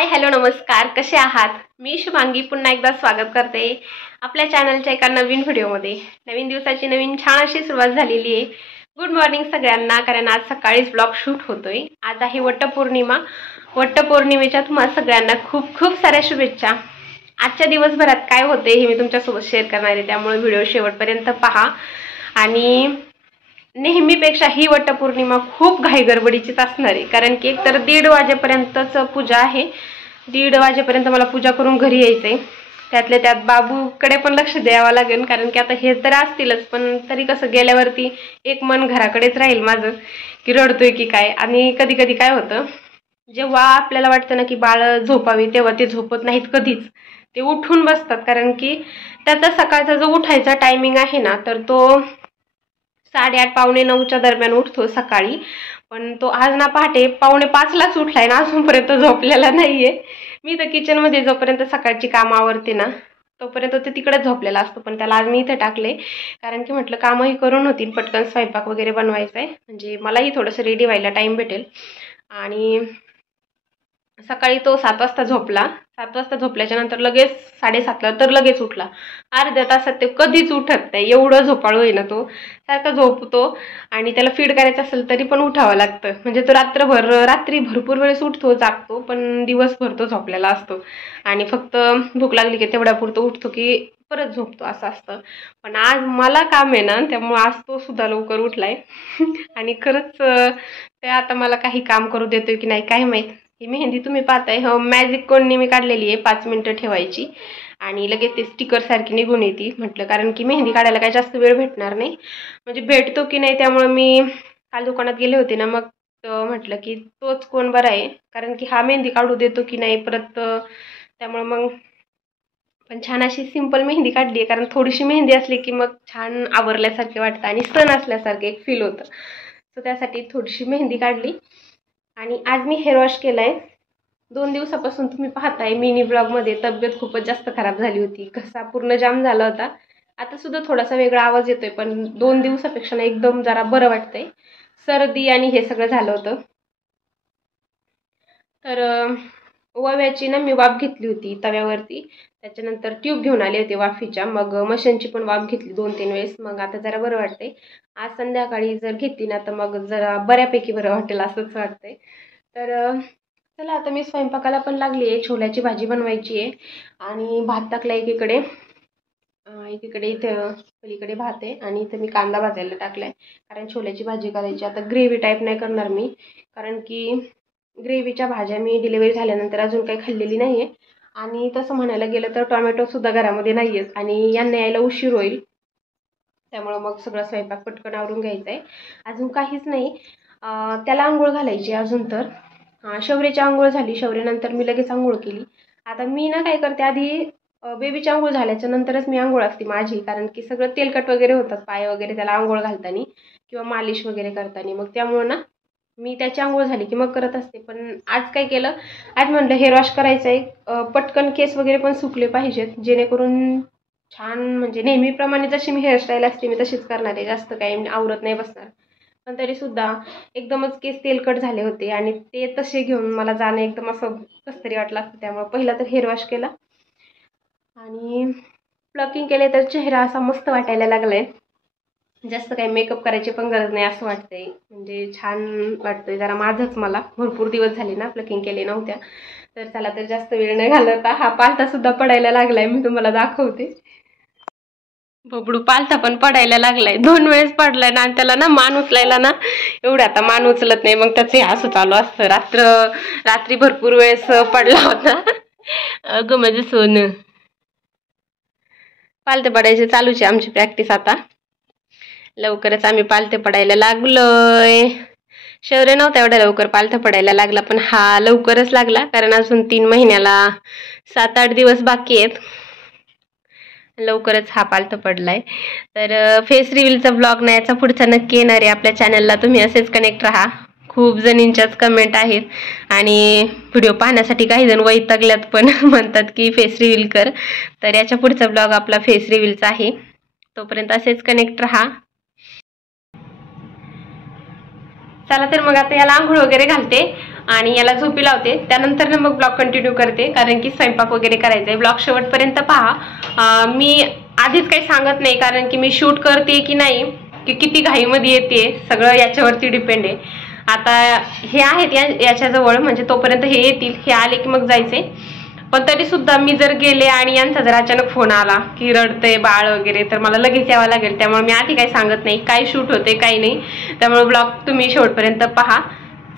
Hi hello नमस्कार, कसे आहात? मी शुभांगी पुन्हा एकदा स्वागत करते आपल्या चॅनलच्या एका नवीन व्हिडिओमध्ये। नवीन दिवसाची नवीन छान अशी सुरुवात झालेली आहे। गुड मॉर्निंग सगळ्यांना, कारण आज सकाळीच ब्लॉग शूट होतोय। आज आहे वटपौर्णिमा। वटपौर्णिमेच्या तुम्हाला सगळ्यांना खूप खूप साऱ्या शुभेच्छा। आजच्या दिवसभरात काय होते हे मी तुमच्यासोबत शेअर करणार आहे, त्यामुळे व्हिडिओ शेवटपर्यंत पहा। आणि नेहमीपेक्षा ही वटपौर्णिमा खूप घाई गडबडीचीच असणार आहे, कारण की एकतर 1:30 वाजेपर्यंतच पूजा आहे। 1:30 वाजेपर्यंत मला पूजा करून घरी यायचंय। त्यातल्या त्यात बाबूकडे पण लक्ष द्यावं लागेल, कारण की आता हे तर असतीलच, पण तरी कसं गेल्यावरती एक मन घराकडेच राहील माझं, की रडतोय की काय। आणि कधी कधी काय होतं, जेव्हा आपल्याला वाटतं ना की बाळ झोपावी, तेव्हा ते झोपत नाहीत कधीच, ते उठून बसतात। कारण की त्याचा सकाळचा जो उठायचा टायमिंग आहे ना, तर तो 8:30 पावणे 9च्या दरम्यान उठतो सकाळी। पण तो आज ना पहाटे 4:45लाच उठलाय ना, अजूनपर्यंत झोपलेला नाहीये। मी तर किचनमध्ये जोपर्यंत सकाळची कामं आवरते ना, तोपर्यंत ते तिकडेच झोपलेला असतो। पण त्याला आज मी इथे टाकले, कारण की म्हटलं कामही करून होतील, पटकन स्वयंपाक वगैरे बनवायचा आहे, म्हणजे मलाही थोडंसं रेडी व्हायला टाइम भेटेल। आणि सकाळी तो 7 वाजता झोपला। 7 वाजता झोपल्याच्या नंतर लगेच 7:30ला तर लगेच उठला। अर्ध्या तासात ते कधीच उठत नाही, एवढं झोपाळू आहे ना तो, सारखा झोपतो। आणि त्याला फीड करायचं असेल तरी पण उठावं लागतं, म्हणजे तो रात्री भरपूर वेळेस उठतो, जागतो, पण दिवसभर तो झोपलेला असतो। आणि फक्त भूक लागली की तेवढ्यापुरतं उठतो की परत झोपतो, असं असतं। पण आज मला काम आहे ना, त्यामुळे आज तो सुद्धा लवकर उठलाय। आणि खरंच ते आता मला काही काम करू देतोय की नाही काय माहित। ही मेहंदी तुम्ही पाहताय, हो मॅजिक कोणनी मी काढलेली आहे, 5 मिनिटं ठेवायची आणि लगेच ते स्टिकर सारखी निघून येते। म्हटलं कारण की मेहंदी काढायला काही जास्त वेळ भेटणार नाही, म्हणजे भेटतो की नाही, त्यामुळे मी काल दुकानात गेले होते ना, मग म्हटलं की तोच कोण बरा आहे, कारण की हा मेहंदी काढू देतो की नाही परत, त्यामुळे मग पण छान अशी सिंपल मेहंदी काढली आहे, कारण थोडीशी मेहंदी असली की मग छान आवरल्यासारखे वाटतं आणि सण असल्यासारखे एक फील होतं। तर त्यासाठी थोडीशी मेहंदी काढली। आणि आज मी हेअर वॉश केलाय। 2 दिवसापासून तुम्ही पाहताय मिनी ब्लॉगमध्ये तब्येत खूपच जास्त खराब झाली होती, घसा पूर्ण जाम झाला होता। आता सुद्धा थोडासा वेगळा आवाज येतोय, पण 2 दिवसापेक्षा ना एकदम जरा बरं वाटतंय। सर्दी आणि हे सगळं झालं होतं। तर ओव्याची ना मी वाफ घेतली होती तव्यावरती, त्याच्यानंतर ट्यूब घेऊन आले होते वाफीच्या, मग मशीनची पण वाफ घेतली 2-3 वेळेस, मग आता जरा बरं वाटतंय। आज संध्याकाळी जर घेतली ना तर मग जरा बऱ्यापैकी बरं वाटेल, असंच वाटतंय। तर चला आता मी स्वयंपाकाला पण लागली आहे। छोल्याची भाजी बनवायची आहे आणि भात टाकला एकीकडे, इथं पलीकडे भात आहे आणि इथं मी कांदा भाजायला टाकलाय, कारण छोल्याची भाजी करायची। आता ग्रेव्ही टाईप नाही करणार मी, कारण की ग्रेव्हीच्या भाज्या मी डिलिव्हरी झाल्यानंतर अजून काही खाल्लेली नाही आहे। आणि तसं म्हणायला गेलं तर टोमॅटोसुद्धा घरामध्ये नाही आहेत आणि यांना यायला उशीर होईल, त्यामुळं मग सगळं स्वयंपाक पटकन आवरून घ्यायचा आहे। अजून काहीच नाही, त्याला आंघोळ घालायची अजून तर। शौर्याची आंघोळ झाली, शौर्यानंतर मी लगेच आंघोळ केली। आता मी ना काय करते, आधी बेबीची आंघोळ झाल्याच्या नंतरच मी आंघोळ असते माझी, कारण की सगळं तेलकट वगैरे होतात पाय वगैरे त्याला आंघोळ घालताना किंवा मालिश वगैरे करताना, मग त्यामुळं ना मी त्याची आंघोळ झाली की मग करत असते। पण आज काय केलं, आज म्हटलं हेअर वॉश करायचं आहे, पटकन केस वगैरे पण सुकले पाहिजेत, जेणेकरून छान, म्हणजे नेहमीप्रमाणे जशी मी हेअरस्टाईल असते मी तशीच करणार आहे, जास्त काही आवरत नाही बसणार। पण तरीसुद्धा एकदमच केस तेलकट झाले होते आणि ते तसे घेऊन मला जाणं एकदम असं कसं तरी वाटलं असतं, त्यामुळे पहिला तर हेअर वॉश केला आणि प्लकिंग केले, तर चेहरा असा मस्त वाटायला लागलाय। जास्त काही मेकअप करायची पण गरज नाही असं वाटतंय, म्हणजे छान वाटतंय जरा माझंच। मला भरपूर दिवस झाले ना प्लकिंग केले नव्हत्या, तर चला तर जास्त वेळ नाही घालवता, हा पालथा सुद्धा पडायला लागलाय, मी तुम्हाला दाखवते। बबडू पालथा पण पडायला लागलाय, 2 वेळेस पडलाय ना, आणि त्याला ना मान उचलायला ना एवढं आता मान उचलत नाही, मग त्याचं असं चालू असतं। रात्री भरपूर वेळेस पडला होता। अगं माझं सोनं, पालथे पडायचे चालूच आहे आमची प्रॅक्टिस आता। लवकरच आम्ही पालथे पडायला लागलोय। शौर्य नव्हता एवढ्या लवकर पालथा पडायला लागला, पण हा लवकरच लागला, कारण अजून 3 महिन्याला 7-8 दिवस बाकी आहेत, लवकरच हा पालथा पडलाय। तर फेस रिव्हीलचा ब्लॉग नाही, याचा पुढचा नक्की येणार आहे आपल्या चॅनलला, तुम्ही असेच कनेक्ट राहा। खूप जणींच्याच कमेंट आहेत आणि व्हिडिओ पाहण्यासाठी काही जण वैतागल्यात पण म्हणतात की फेस रिव्हील कर, तर याच्या पुढचा ब्लॉग आपला फेस रिव्हीलचा आहे, तोपर्यंत असेच कनेक्ट राहा। चला तर मग आता याला आंघोळ वगैरे घालते आणि याला झोपी लावते. त्यानंतर मग ब्लॉग कंटिन्यू करते, कारण की स्वयंपाक वगैरे करायचा आहे. ब्लॉग शेवटपर्यंत पहा. मी आधीच काही सांगत नाही, कारण की मी शूट करते की नाही, की किती घाईमध्ये येते, सगळं याच्यावरती डिपेंड आहे. आता हे आहेत याच्याजवळ, म्हणजे तोपर्यंत हे येतील. हे आले की मग जायचे. पण तरी सुद्धा मी जर गेले आणि यांचा जर अचानक फोन आला की रडतंय बाळ वगैरे, तर मला लगेच यावं लागेल. त्यामुळे मी आधी काही सांगत नाही, काय शूट होते काही नाही. त्यामुळे ब्लॉग तुम्ही शेवटपर्यंत पहा.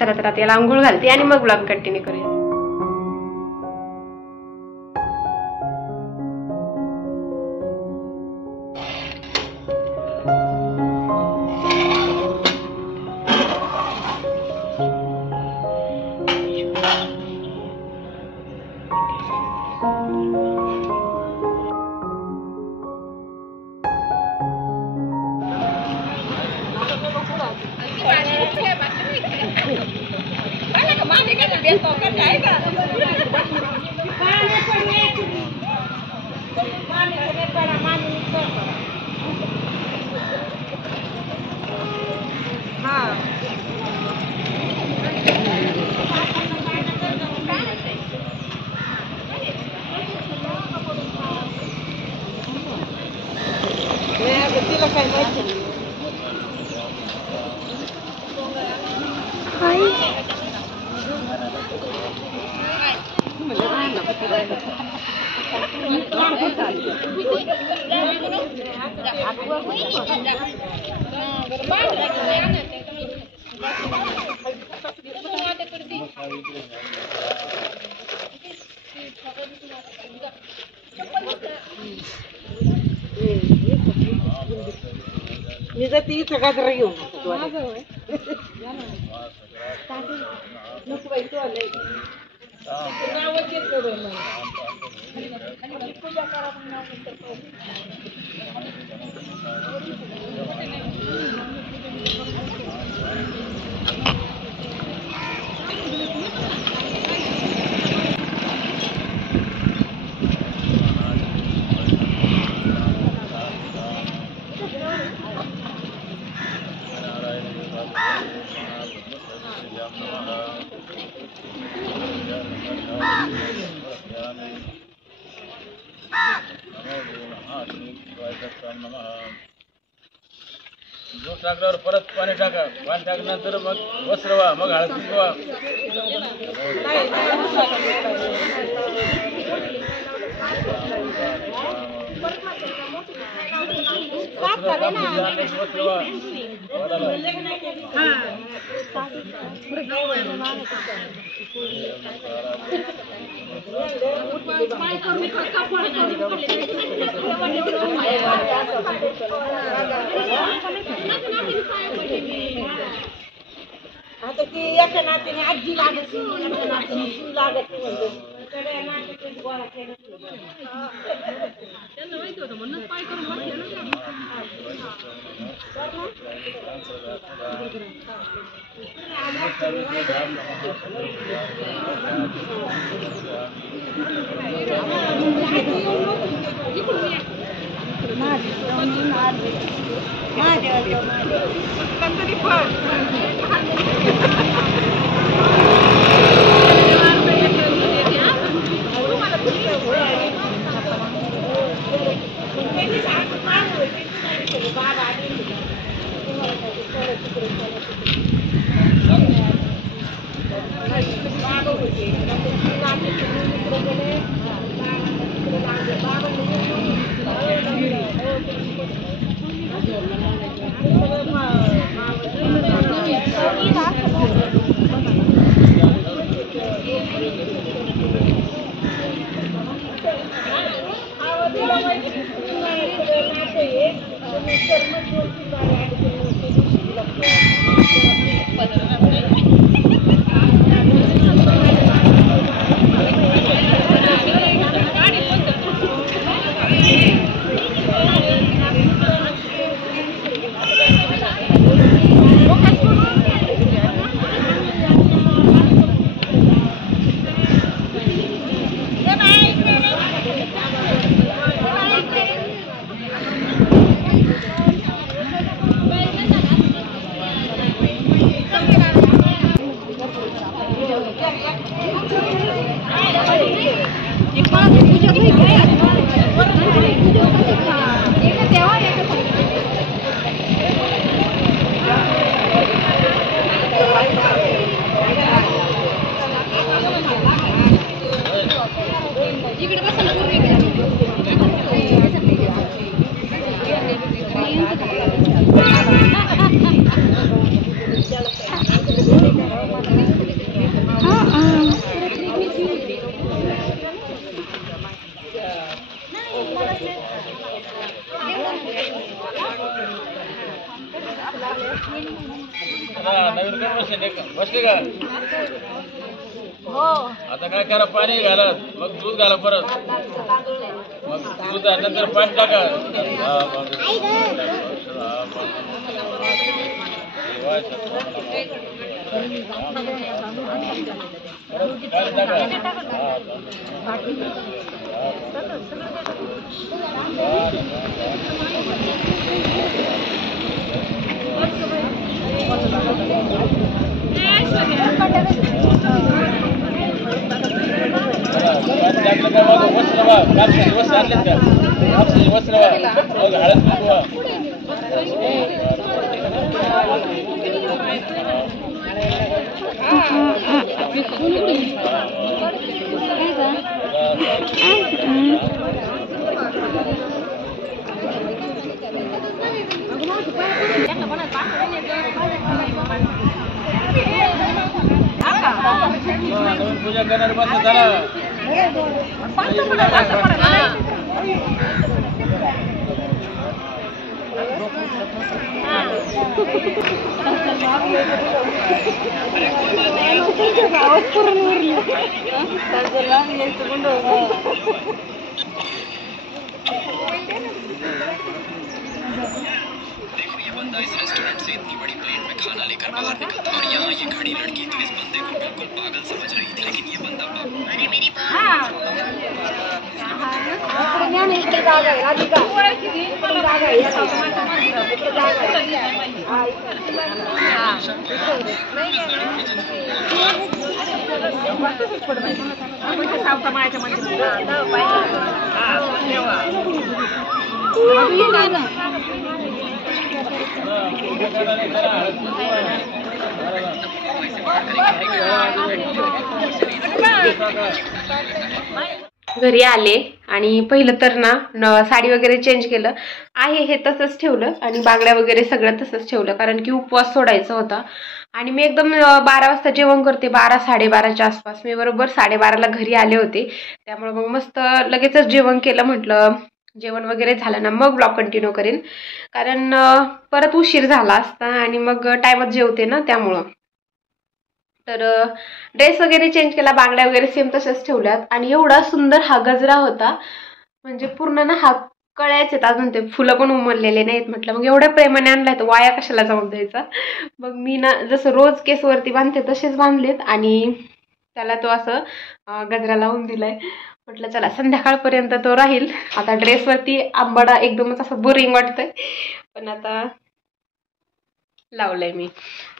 चला तर आता याला आंघोळ घालते आणि मग ब्लॉग कंटिन्यू करूया. मी तर ती सगळ्यात घेऊन दूध टाकल्यावर परत पाणी टाका. पाणी टाकल्यानंतर मग वस्त्रवा, मग हळद कुंकवा. आता ती एका नात्याने आजी लागत लागत गोळा केला. बसले का? आता काय करा, पाणी घाला, मग दूध घाला परत, मग दूध नंतर पाणी टाका. पूजा करणार बस झाला. बंदा इस रेस्टोरेंट से इतनी बड़ी प्लेट में खाना लेकर बाहर निकला था और यहाँ ये खड़ी लड़की तो इस बंदे को बिल्कुल पागल समझ रही थी, लेकिन ये बंदा अरे मेरी घरी आले आणि पहिलं तर ना साडी वगैरे चेंज केलं आहे, हे तसंच ठेवलं आणि बांगड्या वगैरे सगळं तसंच ठेवलं, कारण की उपवास सोडायचा होता. आणि मी एकदम 12 वाजता जेवण करते, 12 साडेबाराच्या आसपास. मी बरोबर 12:30ला घरी आले होते, त्यामुळे मग मस्त लगेचच जेवण केलं. म्हटलं जेवण वगैरे झालं ना मग ब्लॉग कंटिन्यू करेन, कारण परत उशीर झाला असता आणि मग टायमात जेवते ना, त्यामुळं. तर ड्रेस वगैरे चेंज केला, बांगड्या वगैरे सेम तशाच ठेवल्यात. आणि एवढा सुंदर हा गजरा होता, म्हणजे पूर्ण ना हा कळ्याच आहेत अजून, ते फुलं पण उमललेले नाहीत. म्हटलं मग एवढ्या प्रेमाने आणलाय तर वाया कशाला जाऊन द्यायचा. मग मी ना जसं रोज केसवरती बांधते तसेच बांधलेत आणि त्याला तो असं गजरा लावून दिलाय. म्हटलं चला संध्याकाळपर्यंत तो राहील. आता ड्रेसवरती आंबाडा एकदमच असं बोरिंग वाटतंय, पण आता लावलंय मी.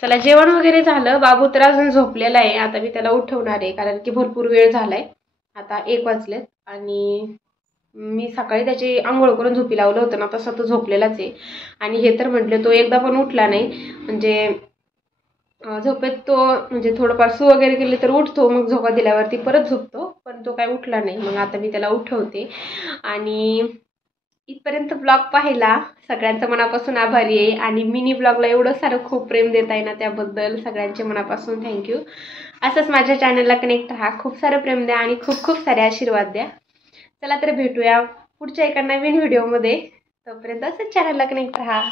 चला जेवण वगैरे झालं. बाबू तर अजून झोपलेला आहे. आता मी त्याला उठवणार आहे, कारण की भरपूर वेळ झालाय. आता 1 वाजलेत आणि मी सकाळी त्याची आंघोळ करून झोपी लावलं होतं ना, तसं तो झोपलेलाच आहे. आणि हे तर म्हटले तो एकदा पण उठला नाही, म्हणजे झोपेत तो म्हणजे थोडंफार सू वगैरे केली तर उठतो, मग झोका दिल्यावरती परत झोपतो, पण तो काय उठला नाही. मग आता मी त्याला उठवते. आणि इथपर्यंत ब्लॉग पाहिला सगळ्यांचं मनापासून आभारी आहे. आणि मिनी ब्लॉगला एवढं सारं खूप प्रेम देत आहे ना, त्याबद्दल सगळ्यांचे मनापासून थँक्यू. असंच माझ्या चॅनलला कनेक्ट राहा, खूप सारं प्रेम द्या आणि खूप खूप सारे आशीर्वाद द्या. चला तर भेटूया पुढच्या एका नवीन व्हिडिओमध्ये. तोपर्यंत असंच चॅनलला कनेक्ट राहा.